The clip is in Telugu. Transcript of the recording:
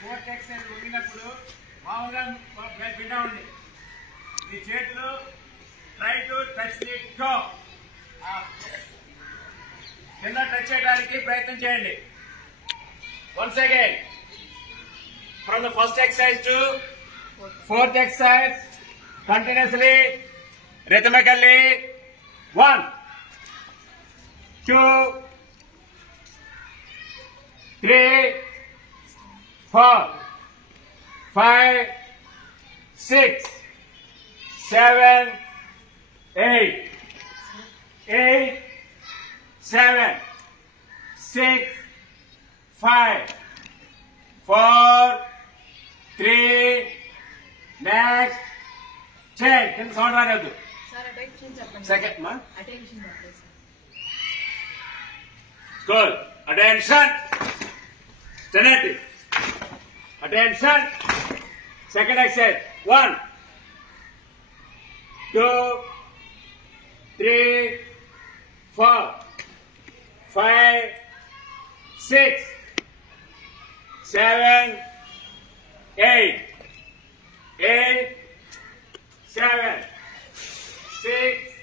ఫోర్త్ ఎక్సర్సైజ్ ఉడికినప్పుడు మామూలుగా పిండా ఉంది మీ చేతులు try to touch the toe కింద టచ్ చేయడానికి ప్రయత్నం చేయండి. Once again from the first exercise to fourth exercise continuously rhythmically 1 2 3 4 5 6 7 8 8 7 6 5 4 3 next 10 కింద సౌండ్ రాలేదు సెకండ్ మా గుడ్ అటెన్షన్ స్టెనెట్ అటెన్షన్ సెకండ్ ఎక్సర్సైజ్ 1 2 3 4 5 6 7 8 8 7 6